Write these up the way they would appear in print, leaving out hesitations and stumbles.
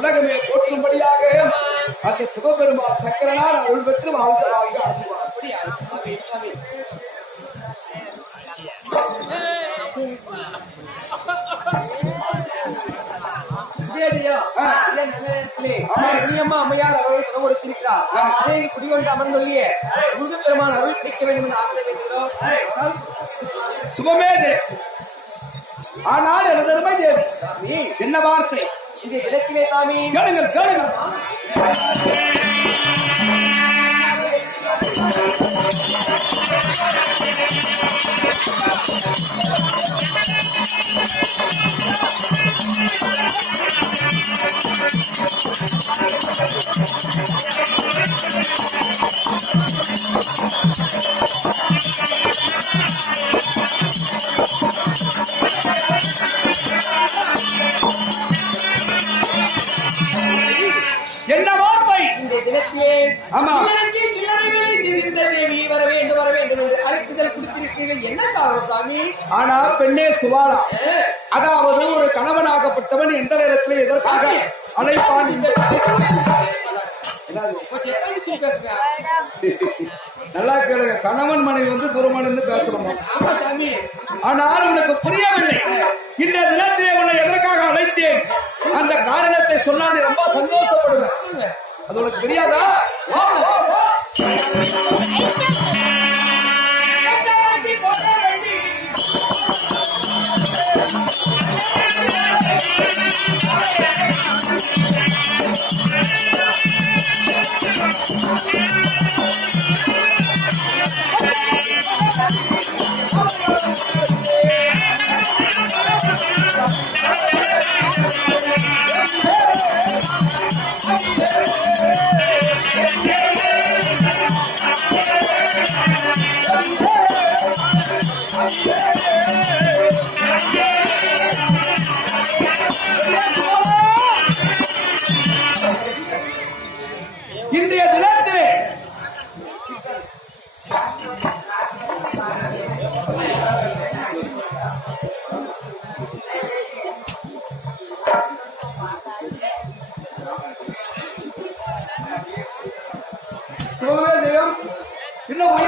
உலகமே போற்றும்படியாக அந்த சிவபெருமான் சக்கரனார் அருள் பெற்று வாழ்ந்த வாழ்க ஆசிர்வாதம். அம்மையார் அவர்கள் கொடுத்திருக்கிறார். அதை குடிகொண்டு அமர்ந்துள்ள முருகப்பெருமான் அருள் கிடைக்க வேண்டும் என்று ஆசிரியர் சுபமே. ஆனால் எனதருமை சாமி என்ன வார்த்தை இது விளக்கிலே சாமி கேளுங்கள் கேளுங்கள். என்ன வார்த்தை இந்த தினத்திலே வர வேண்டும் அழைப்புதல் கொடுத்திருக்கிறீர்கள். என்ன காரணம் சாமி? ஆனா பெண்ணே சுவாலா, அதாவது ஒரு கணவனாகப்பட்டவன் எந்த நேரத்தில் எதற்காக அழைப்பான்? நல்லா கேளுங்க. கணவன் மனைவி தூரமான பேசணுமா? ஆனால் உனக்கு புரியவில்லை. இந்த தினத்திலே உன்னை எதற்காக அழைத்தேன் அந்த காரணத்தை சொன்னா நீ ரொம்ப சந்தோஷப்படுவேன். அது உனக்கு தெரியாதா? இன்றைய தினத்திலே இன்னும்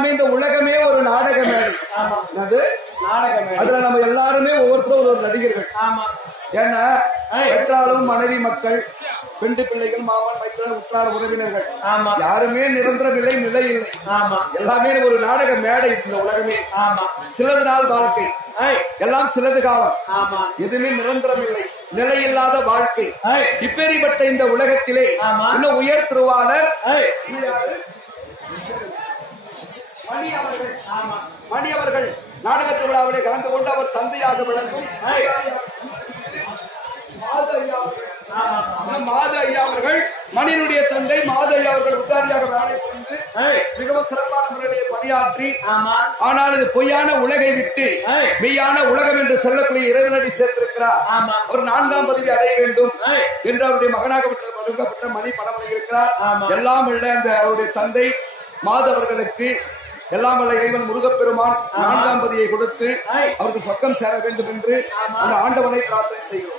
எல்லாமே இந்த உலகமே ஒரு நாடக மேடை. அது அதுல நம்ம எல்லாருமே ஒவ்வொருத்தரும் ஒரு நடிகர்கள். ஏன்னா பெற்றாலும் மனைவி மக்கள் பெண்டு பிள்ளைகள் மாமன் மைத்தன் உற்றார் உறவினர்கள் யாருமே நிரந்தரம் இல்லை, நிலை இல்லை. எல்லாமே ஒரு நாடக மேடை இந்த உலகமே. சிலது நாள் வாழ்க்கை, எல்லாம் சிலது காலம், எதுவுமே நிரந்தரம் இல்லை, நிலையில்லாத வாழ்க்கை. இப்பேரிப்பட்ட இந்த உலகத்திலே இன்னும் உயர் திருவாளர் மணி அவர்கள் நாடக திருவிழாவிலே கலந்து கொண்டு அவர் தந்தையாக விளங்கும் மாது ஐயா அவர்கள், மணியினுடைய தந்தை மாது ஐயா அவர்கள் உத்தாரியாக வேலை புரிந்து மிகவும் சிறப்பான முறையிலே பணியாற்றி, ஆனால் இது பொய்யான உலகை விட்டு மெய்யான உலகம் என்று சொல்லக்கூடிய இறைவனடி சேர்ந்திருக்கிறார். அவர் 4ஆம் பதவி அடைய வேண்டும் என்று அவருடைய மகனாக வழங்கப்பட்ட மணி பணம் இருக்கிறார். எல்லாம் உள்ள அந்த அவருடைய தந்தை மாதவர்களுக்கு எல்லாம் வல்ல இறைவன் முருகப்பெருமான் 4ஆம் பதியை கொடுத்து அவருக்கு சொர்க்கம் சேர வேண்டும் என்று அந்த ஆண்டவனை பிரார்த்தனை செய்கிறோம்.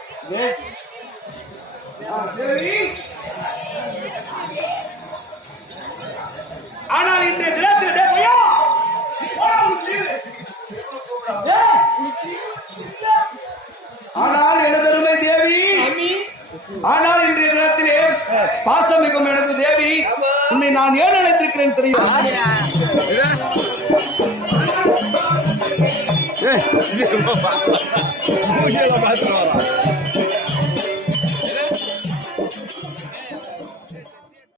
ஆனால் இன்றைய தினத்தில் ஆனால் எனதருமை தேவி, ஆனால் இன்றைய தினத்திலே பாசமிகும் எனது தேவி, உன்னை நான் ஏன் நினைத்திருக்கிறேன் தெரியும்?